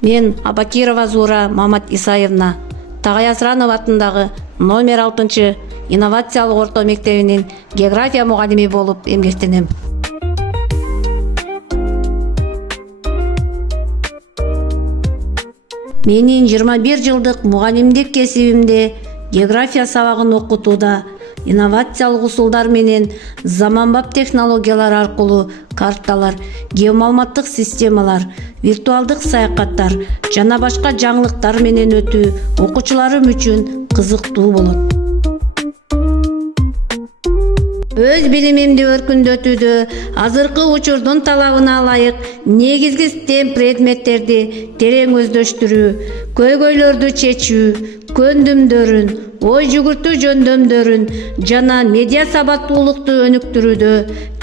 Мен Абакирова Зура Мамат Исаевна Тагай Асранов атындагы номер 6 инновациялык орто мектебинин география мугалими болуп эмгектенем. Менин 21 жылдык мугалимдик кесибимде география сабагын окутууда инновациялык усулдар менен заманбап технологиялар аркылуу карталар, геомаалыматтык системалар, виртуалдык саякаттар жана башка жаңылыктар менен өтүү окуучуларым үчүн кызыктуу болот. Өз билимимди өркүндөтүүдө азыркы учурдун талабына ылайык негизги STEM предметтерди терең өздөштүрүү, көйгөйлөрдү чечүү, көндүмдөрүн, ой жүгүртүү жөндөмдөрүн жана медиа сабаттуулукту өнүктүрүүдө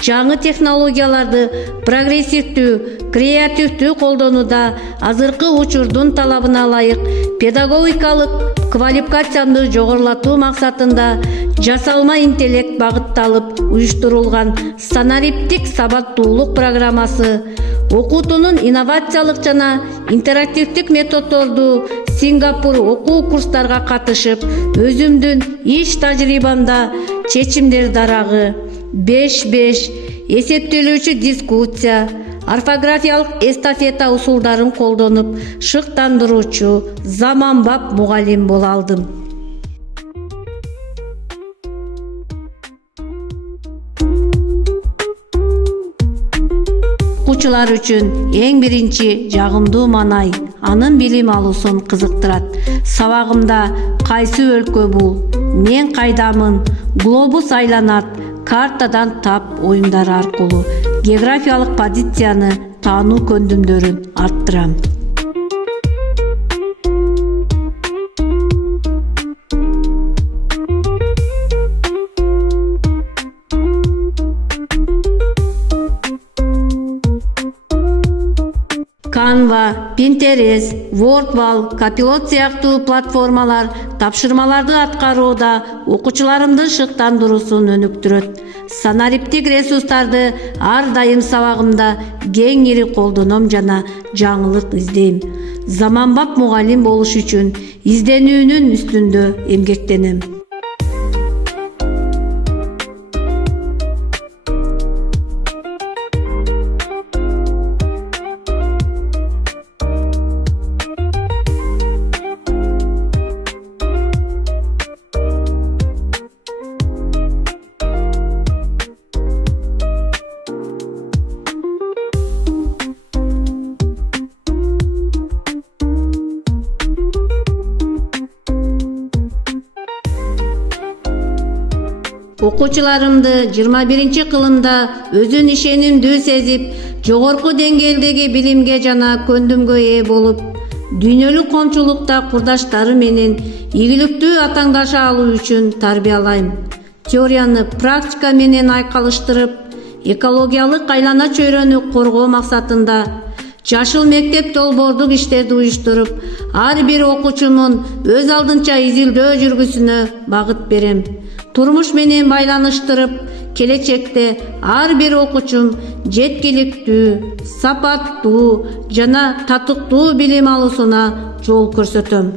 жаңы технологияларды прогрессивдүү, креативдүү колдонууда азыркы учурдун талабына ылайык педагогикалык квалификацияны жогорулатуу максатында жасалма интеллект багытталып уюштурулган санариптик сабаттуулук программасы, окутуунун инновациялык жана интерактивдик методдорду Сингапур окуу курстарга катышып, өзүмдүн иш тажрыйбамда чечимдер дарагы, 5-5, эсептелүүчү дискуссия, орфографиялык эстафета усулдарын колдонуп, шыктандыруучу заманбап мугалим боло алдым. Окуучулар үчүн эң биринчи жагымдуу маанай анын билим алуусун кызыктырат. Сабагымда кайсы өлкө бул, мен кайдамын, глобус айланат, картадан тап оюндары аркылуу географиялык позицияны таануу көндүмдөрүн арттырам. Canva, Pinterest, WordWall, Copilot сыяктуу платформалар тапшырмаларды аткарууда окуучуларымдын шыктандыруусун өнүктүрөт. Санариптик ресурстарды ар дайым сабагымда кеңири колдоном жана жаңылык издейм. Заманбап мугалим болуш үчүн изденүүнүн үстүндө эмгектенем. Окуучуларымды 21 кылымда өзүн ишенимдүү сезип, жогорку деңгээлдеги билимге жана көндүмгө ээ болуп, дүйнөлүк коомчулукта курдаштары менен ийгиликтүү атаңдаша алуу үчүн тарбиялайм. Теорияны практика менен айкалыштырып, экологиялык айлана чөйрөнү коргоо максатында жашыл мектеп долбоордук иштерди уюштуруп, ар бир окуучунун өз алдынча изилдөө жүргүсүнө багыт берем. Турмуш менен байланыштырып, келечекте ар бир окуучум жеткиликтүү, сапаттуу жана татыктуу билим алуусуна жол көрсөтөм.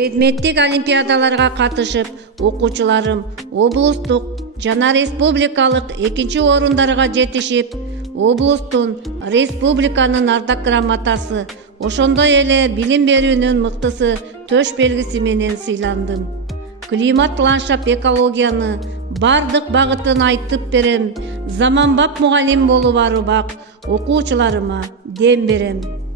Предметтик олимпиадаларга катышып, окуучуларым облустук жана республикалык экинчи орундарга жетишип, облустун, республиканын ардак грамотасы, ошондой эле билим берүүнүн мыктысы төш белгиси менен сыйландым. Климат, ландшафт, экологияны бардык багытын айтып берем. Заманбап мугалим болуп арыбак окуучуларыма дем берем.